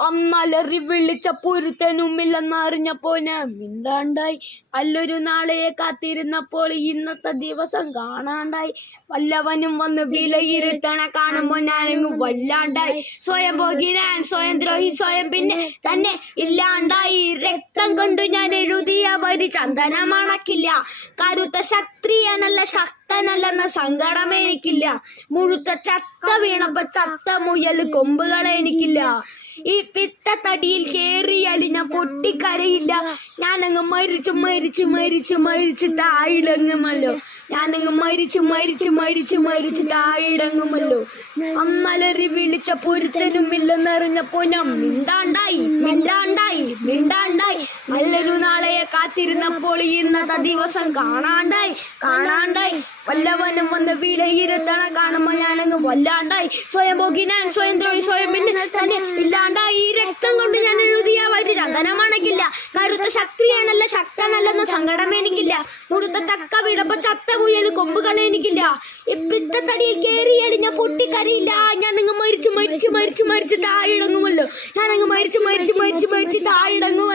അന്നലറി വിളിച്ച പൊരുത്തനുമില്ലെന്നറിഞ്ഞപ്പോ ഞാൻ മിണ്ടാണ്ടായി. നല്ലൊരു നാളെയെ കാത്തിരുന്നപ്പോൾ ഇന്നത്തെ ദിവസം കാണാണ്ടായി. വല്ലവനും വന്ന് വിലയിരുത്തണ കാണുമ്പോ ഞാനങ്ങ് വല്ലാണ്ടായി. സ്വയം പോകി ഞാൻ, സ്വയം ദ്രോഹി, സ്വയം പിന്നെ തന്നെ ഇല്ലാണ്ടായി. രക്തം കൊണ്ട് ഞാൻ എഴുതിയ വരി ചന്ദനം മണക്കില്ല. കരുത്ത ക്ഷത്രിയനല്ല ശക്തനല്ലെന്ന സങ്കടം എനിക്കില്ല. മുഴുത്ത ചത്ത വീണപ്പോ ചത്ത മുയൽ കൊമ്പുകളെ എനിക്കില്ല. ഈ പിത്തത്തടിയിൽ കേറിയാലും ഞാൻ പൊട്ടിക്കരയില്ല. ഞാനങ്ങ് മരിച്ചു മരിച്ചു മരിച്ചു മരിച്ചു താഴിടങ്ങുമല്ലോ. ഞാനങ്ങ് മരിച്ചു മരിച്ചു മരിച്ചു മരിച്ചു താഴിടങ്ങുമല്ലോ. അന്നലറി വിളിച്ച പൊരുത്തനുമില്ലെന്നറിഞ്ഞപ്പോ ഞാൻ മിണ്ടാണ്ടായി മിണ്ടാണ്ടായി മിണ്ടാണ്ടായി. നല്ലൊരു നാളെയെ കാത്തിരുന്നപ്പോൾ ഇന്നത്തെ ദിവസം കാണാണ്ടായി കാണാണ്ടായി. വല്ലവനും വന്ന് വിലയിരുത്തണ കാണുമ്പോ ഞാനങ്ങ് വല്ലാണ്ടായി. സ്വയം പോകി ഞാൻ, സ്വയം ദ്രോഹി, സ്വയം പിന്നെ തന്നെ ഇല്ലാണ്ടായി. ഈ രക്തം കൊണ്ട് ഞാൻ എഴുതിയ വരി ചന്ദനം മണക്കില്ല. കരുത്ത ശക്തിയാണല്ല ശക്തനല്ലെന്ന സങ്കടം എനിക്കില്ല. മുഴുത്ത ചക്ക വീടപ്പോ ചത്ത മുയൽ കൊമ്പുകൾ എനിക്കില്ല. ഈ പിത്തത്തടിയിൽ കേറിയാലും ഞാൻ പൊട്ടിക്കരയില്ല. ഞാനങ്ങ് മരിച്ചു മരിച്ചു മരിച്ചു മരിച്ചു താഴിടങ്ങുമല്ലോ. ഞാനങ്ങ് മരിച്ചു മരിച്ചു മരിച്ചു മരിച്ചു താഴിടങ്ങുമല്ലോ.